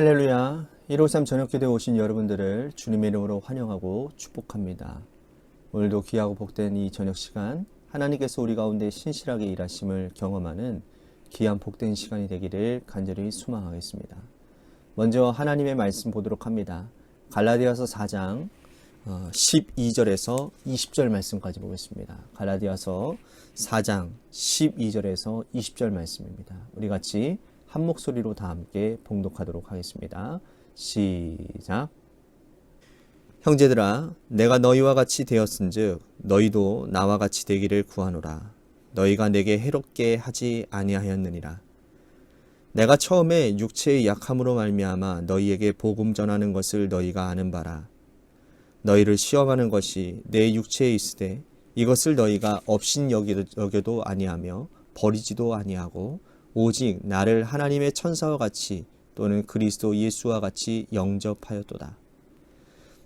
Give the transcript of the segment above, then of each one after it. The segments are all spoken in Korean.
할렐루야. 153 저녁기도에 오신 여러분들을 주님의 이름으로 환영하고 축복합니다. 오늘도 귀하고 복된 이 저녁 시간, 하나님께서 우리 가운데 신실하게 일하심을 경험하는 귀한 복된 시간이 되기를 간절히 소망하겠습니다. 먼저 하나님의 말씀 보도록 합니다. 갈라디아서 4장 12절에서 20절 말씀까지 보겠습니다. 갈라디아서 4장 12절에서 20절 말씀입니다. 우리 같이 한 목소리로 다 함께 봉독하도록 하겠습니다. 시작. 형제들아, 내가 너희와 같이 되었은즉 너희도 나와 같이 되기를 구하노라. 너희가 내게 해롭게 하지 아니하였느니라. 내가 처음에 육체의 약함으로 말미암아 너희에게 복음 전하는 것을 너희가 아는 바라. 너희를 시험하는 것이 내 육체에 있으되 이것을 너희가 업신 여겨도 아니하며 버리지도 아니하고 오직 나를 하나님의 천사와 같이 또는 그리스도 예수와 같이 영접하였도다.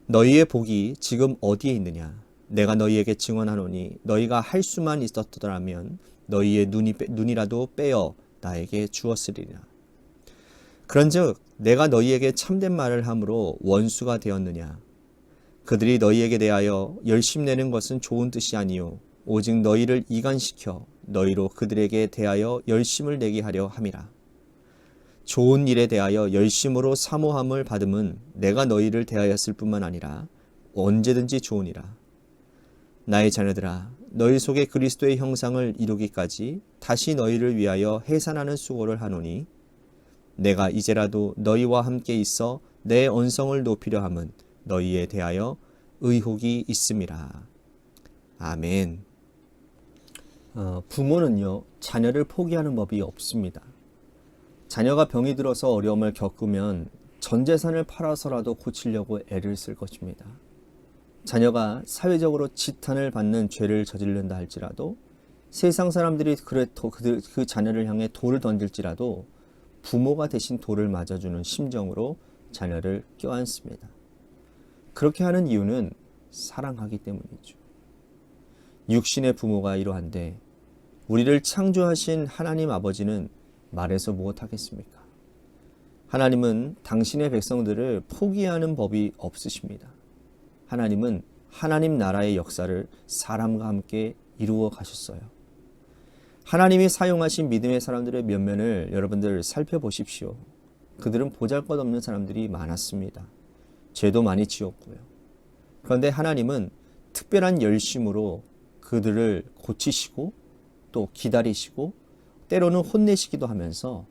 너희의 복이 지금 어디에 있느냐? 내가 너희에게 증언하노니 너희가 할 수만 있었더라면 너희의 눈이라도 빼어 나에게 주었으리라. 그런즉 내가 너희에게 참된 말을 함으로 원수가 되었느냐? 그들이 너희에게 대하여 열심내는 것은 좋은 뜻이 아니요 오직 너희를 이간시켜 너희로 그들에게 대하여 열심을 내게 하려 함이라. 좋은 일에 대하여 열심으로 사모함을 받음은 내가 너희를 대하였을 뿐만 아니라 언제든지 좋으니라. 나의 자녀들아, 너희 속에 그리스도의 형상을 이루기까지 다시 너희를 위하여 해산하는 수고를 하노니 내가 이제라도 너희와 함께 있어 내 언성을 높이려 함은 너희에 대하여 의혹이 있음이라. 아멘. 부모는요, 자녀를 포기하는 법이 없습니다. 자녀가 병이 들어서 어려움을 겪으면 전 재산을 팔아서라도 고치려고 애를 쓸 것입니다. 자녀가 사회적으로 지탄을 받는 죄를 저지른다 할지라도 세상 사람들이 그 자녀를 향해 돌을 던질지라도 부모가 대신 돌을 맞아주는 심정으로 자녀를 껴안습니다. 그렇게 하는 이유는 사랑하기 때문이죠. 육신의 부모가 이러한데 우리를 창조하신 하나님 아버지는 말해서 무엇하겠습니까? 하나님은 당신의 백성들을 포기하는 법이 없으십니다. 하나님은 하나님 나라의 역사를 사람과 함께 이루어 가셨어요. 하나님이 사용하신 믿음의 사람들의 면면을 여러분들 살펴보십시오. 그들은 보잘것없는 사람들이 많았습니다. 죄도 많이 지었고요. 그런데 하나님은 특별한 열심으로 그들을 고치시고 또 기다리시고 때로는 혼내시기도 하면서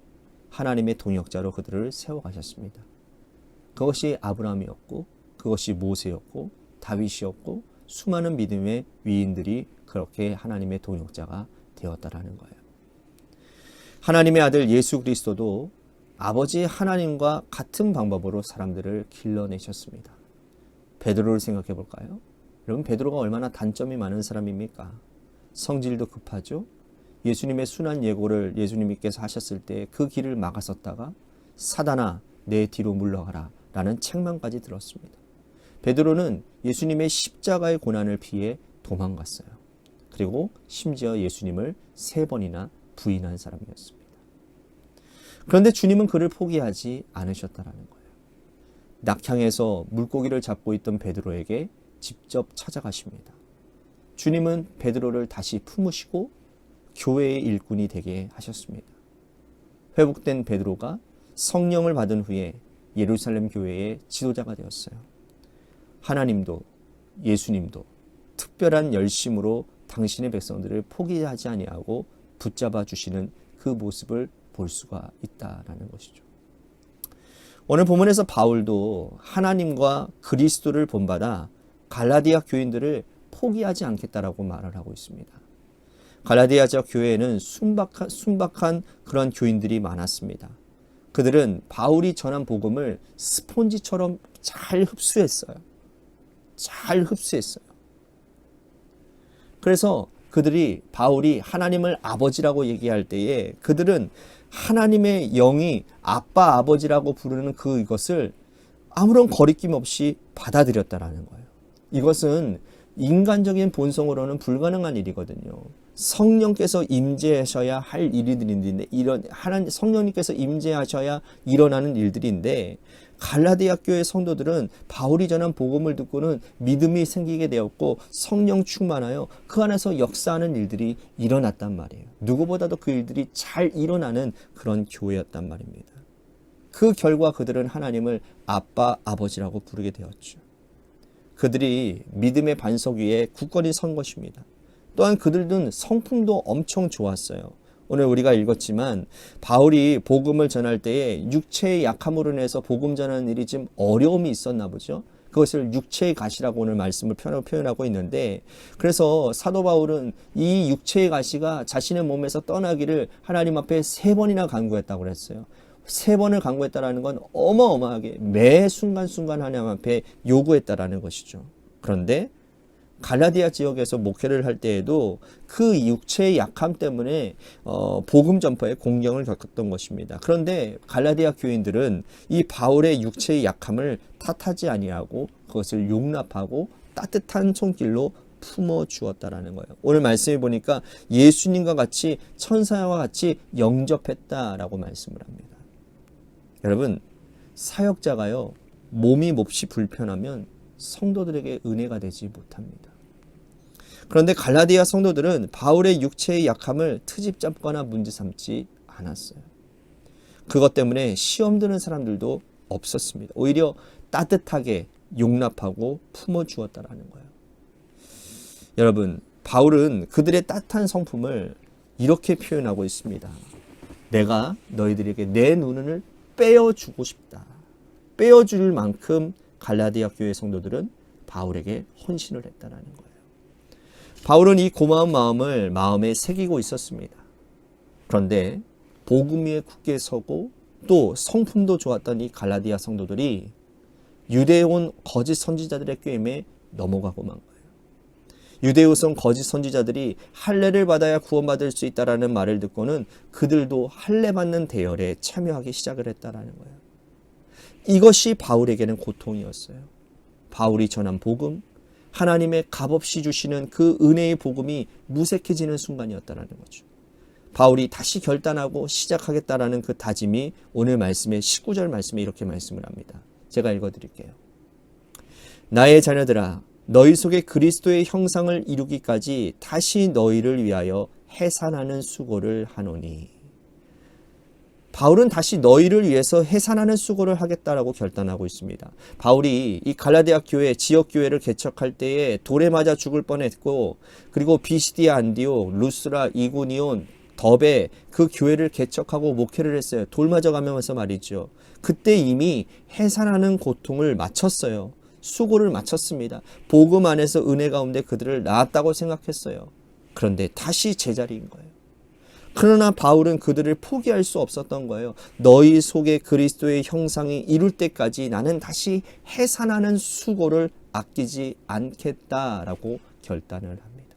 하나님의 동역자로 그들을 세워가셨습니다. 그것이 아브라함이었고 그것이 모세였고 다윗이었고 수많은 믿음의 위인들이 그렇게 하나님의 동역자가 되었다라는 거예요. 하나님의 아들 예수 그리스도도 아버지 하나님과 같은 방법으로 사람들을 길러내셨습니다. 베드로를 생각해 볼까요? 여러분, 베드로가 얼마나 단점이 많은 사람입니까? 성질도 급하죠. 예수님의 순한 예고를 예수님께서 하셨을 때 그 길을 막았었다가 사단아 내 뒤로 물러가라 라는 책망까지 들었습니다. 베드로는 예수님의 십자가의 고난을 피해 도망갔어요. 그리고 심지어 예수님을 3번이나 부인한 사람이었습니다. 그런데 주님은 그를 포기하지 않으셨다라는 거예요. 낙향에서 물고기를 잡고 있던 베드로에게 직접 찾아가십니다. 주님은 베드로를 다시 품으시고 교회의 일꾼이 되게 하셨습니다. 회복된 베드로가 성령을 받은 후에 예루살렘 교회의 지도자가 되었어요. 하나님도 예수님도 특별한 열심으로 당신의 백성들을 포기하지 아니하고 붙잡아 주시는 그 모습을 볼 수가 있다라는 것이죠. 오늘 본문에서 바울도 하나님과 그리스도를 본받아 갈라디아 교인들을 포기하지 않겠다라고 말을 하고 있습니다. 갈라디아 지역 교회에는 순박한 그런 교인들이 많았습니다. 그들은 바울이 전한 복음을 스폰지처럼 잘 흡수했어요. 그래서 그들이 바울이 하나님을 아버지라고 얘기할 때에 그들은 하나님의 영이 아빠 아버지라고 부르는 그것을 아무런 거리낌 없이 받아들였다라는 거예요. 이것은 인간적인 본성으로는 불가능한 일이거든요. 성령께서 임재하셔야 할 일들인데 이런 하나님 성령님께서 임재하셔야 일어나는 일들인데 갈라디아 교회 성도들은 바울이 전한 복음을 듣고는 믿음이 생기게 되었고 성령 충만하여 그 안에서 역사하는 일들이 일어났단 말이에요. 누구보다도 그 일들이 잘 일어나는 그런 교회였단 말입니다. 그 결과 그들은 하나님을 아빠, 아버지라고 부르게 되었죠. 그들이 믿음의 반석 위에 굳건히 선 것입니다. 또한 그들은 성품도 엄청 좋았어요. 오늘 우리가 읽었지만 바울이 복음을 전할 때에 육체의 약함으로 인해서 복음 전하는 일이 좀 어려움이 있었나 보죠. 그것을 육체의 가시라고 오늘 말씀을 표현하고 있는데, 그래서 사도 바울은 이 육체의 가시가 자신의 몸에서 떠나기를 하나님 앞에 3번이나 간구했다고 그랬어요. 3번을 간구했다라는 건 어마어마하게 매 순간순간 하나님 앞에 요구했다라는 것이죠. 그런데 갈라디아 지역에서 목회를 할 때에도 그 육체의 약함 때문에 복음 전파에 공경을 겪었던 것입니다. 그런데 갈라디아 교인들은 이 바울의 육체의 약함을 탓하지 아니하고 그것을 용납하고 따뜻한 손길로 품어 주었다라는 거예요. 오늘 말씀해 보니까 예수님과 같이 천사와 같이 영접했다라고 말씀을 합니다. 여러분, 사역자가요, 몸이 몹시 불편하면 성도들에게 은혜가 되지 못합니다. 그런데 갈라디아 성도들은 바울의 육체의 약함을 트집 잡거나 문제 삼지 않았어요. 그것 때문에 시험 드는 사람들도 없었습니다. 오히려 따뜻하게 용납하고 품어주었다라는 거예요. 여러분, 바울은 그들의 따뜻한 성품을 이렇게 표현하고 있습니다. 내가 너희들에게 내 눈을 빼어주고 싶다. 빼어줄 만큼 갈라디아 교회 성도들은 바울에게 헌신을 했다라는 거예요. 바울은 이 고마운 마음을 마음에 새기고 있었습니다. 그런데 복음 위에 굳게 서고 또 성품도 좋았던 이 갈라디아 성도들이 유대에 온 거짓 선지자들의 꾀임에 넘어가고 만 거예요. 유대에 온 거짓 선지자들이 할례를 받아야 구원받을 수 있다라는 말을 듣고는 그들도 할례 받는 대열에 참여하기 시작을 했다라는 거예요. 이것이 바울에게는 고통이었어요. 바울이 전한 복음, 하나님의 값없이 주시는 그 은혜의 복음이 무색해지는 순간이었다는 거죠. 바울이 다시 결단하고 시작하겠다라는 그 다짐이 오늘 말씀의 19절 말씀에 이렇게 말씀을 합니다. 제가 읽어드릴게요. 나의 자녀들아, 너희 속에 그리스도의 형상을 이루기까지 다시 너희를 위하여 해산하는 수고를 하노니. 바울은 다시 너희를 위해서 해산하는 수고를 하겠다라고 결단하고 있습니다. 바울이 이 갈라디아 교회, 지역 교회를 개척할 때에 돌에 맞아 죽을 뻔했고, 그리고 비시디아, 안디옥, 루스라, 이고니온, 더베 그 교회를 개척하고 목회를 했어요. 돌 맞아가면서 말이죠. 그때 이미 해산하는 고통을 마쳤어요. 수고를 마쳤습니다. 복음 안에서 은혜 가운데 그들을 낳았다고 생각했어요. 그런데 다시 제자리인 거예요. 그러나 바울은 그들을 포기할 수 없었던 거예요. 너희 속에 그리스도의 형상이 이룰 때까지 나는 다시 해산하는 수고를 아끼지 않겠다라고 결단을 합니다.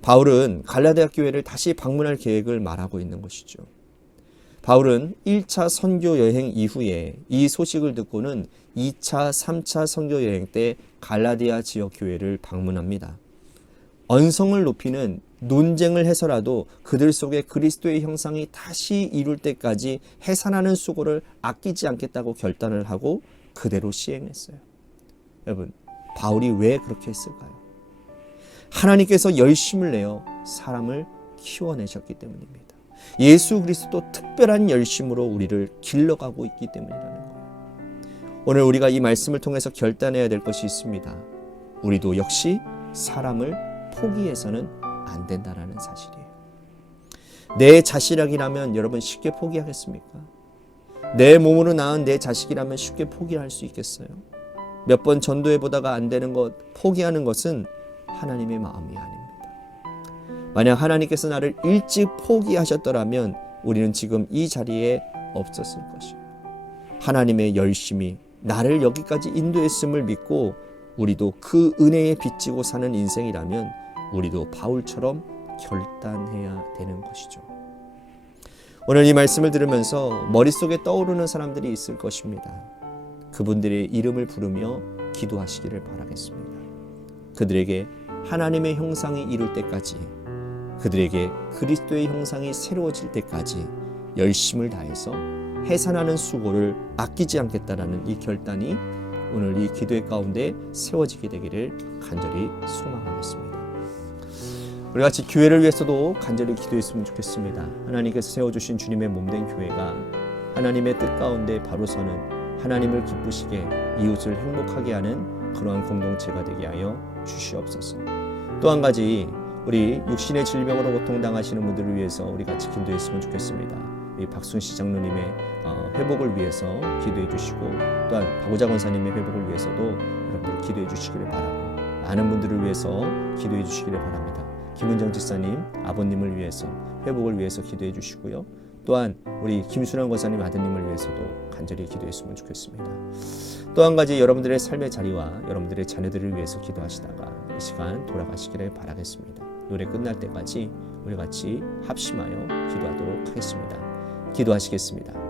바울은 갈라디아 교회를 다시 방문할 계획을 말하고 있는 것이죠. 바울은 1차 선교 여행 이후에 이 소식을 듣고는 2차, 3차 선교 여행 때 갈라디아 지역 교회를 방문합니다. 언성을 높이는 논쟁을 해서라도 그들 속에 그리스도의 형상이 다시 이룰 때까지 해산하는 수고를 아끼지 않겠다고 결단을 하고 그대로 시행했어요. 여러분, 바울이 왜 그렇게 했을까요? 하나님께서 열심을 내어 사람을 키워내셨기 때문입니다. 예수 그리스도 특별한 열심으로 우리를 길러가고 있기 때문이라는 거예요. 오늘 우리가 이 말씀을 통해서 결단해야 될 것이 있습니다. 우리도 역시 사람을 포기해서는 안 된다라는 사실이에요. 내 자식이라면 여러분 쉽게 포기하겠습니까? 내 몸으로 낳은 내 자식이라면 쉽게 포기할 수 있겠어요? 몇 번 전도해 보다가 안 되는 것, 포기하는 것은 하나님의 마음이 아닙니다. 만약 하나님께서 나를 일찍 포기하셨더라면 우리는 지금 이 자리에 없었을 것이에요. 하나님의 열심이 나를 여기까지 인도했음을 믿고 우리도 그 은혜에 빚지고 사는 인생이라면 우리도 바울처럼 결단해야 되는 것이죠. 오늘 이 말씀을 들으면서 머릿속에 떠오르는 사람들이 있을 것입니다. 그분들의 이름을 부르며 기도하시기를 바라겠습니다. 그들에게 하나님의 형상이 이룰 때까지 그들에게 그리스도의 형상이 새로워질 때까지 열심을 다해서 해산하는 수고를 아끼지 않겠다라는 이 결단이 오늘 이 기도의 가운데 세워지게 되기를 간절히 소망하겠습니다. 우리 같이 교회를 위해서도 간절히 기도했으면 좋겠습니다. 하나님께서 세워주신 주님의 몸된 교회가 하나님의 뜻 가운데 바로 서는, 하나님을 기쁘시게 이웃을 행복하게 하는 그러한 공동체가 되게 하여 주시옵소서. 또 한 가지, 우리 육신의 질병으로 고통당하시는 분들을 위해서 우리 같이 기도했으면 좋겠습니다. 이 박순시 장로님의 회복을 위해서 기도해 주시고, 또한 박우자 권사님의 회복을 위해서도 여러분들 기도해 주시기를 바라고, 많은 분들을 위해서 기도해 주시기를 바랍니다. 김은정 집사님 아버님을 위해서 회복을 위해서 기도해 주시고요. 또한 우리 김순환 권사님 아드님을 위해서도 간절히 기도했으면 좋겠습니다. 또 한 가지, 여러분들의 삶의 자리와 여러분들의 자녀들을 위해서 기도하시다가 이 시간 돌아가시기를 바라겠습니다. 노래 끝날 때까지 우리 같이 합심하여 기도하도록 하겠습니다. 기도하시겠습니다.